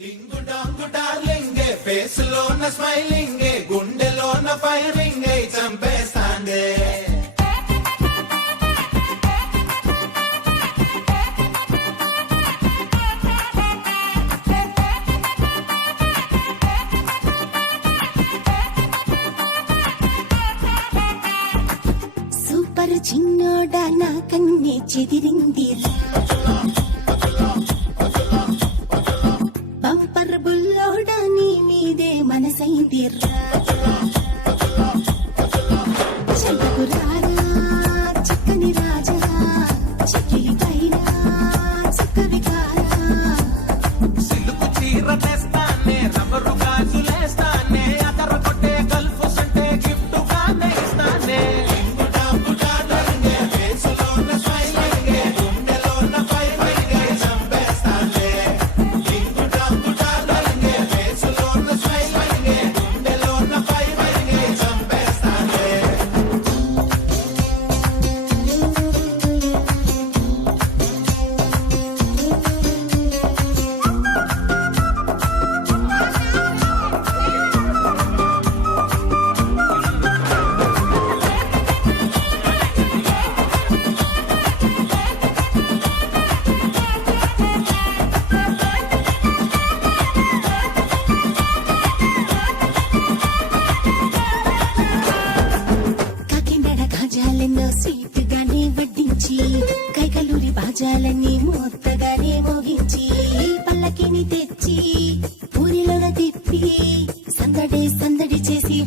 డింగు డాంగు డార్లింగే face లోన స్మైలింగే గుండెలోన ఫైరింగే చంపేస్తాండే super చిన్నోడా నా కన్నే చెదిరింది బంపర్ బుల్లోడా నీ మీదే మనసైంది చెల్లకు రారా చక్కని రాజా చెక్కిలి పైన చక్కవి కారా సిలుకు చీర తెస్తానే రబ్బరు గాజులేస్తానే అదర కొట్టే గల్ఫ్ సంటే గిఫ్ట్ గానే ఇస్తానే డింగు డాంగు డార్లింగే ఫేస్ లోన స్మైలింగే గుండెలోన ఫైరింగే చంపేస్తాండే డింగు డాంగు డార్లింగే ఫేస్ లోన స్మైలింగే గుండెలోన ఫైరింగే చంపేస్తాండే కాకినాడ కాజాలెన్నో స్వీట్ గానే వడ్డించి కైకలూరి బాజాలన్నీ మొత్తగానే మోగించి పల్లకిని తెచ్చి ఊరిలోన తిప్పి సందడి సందడి చేసి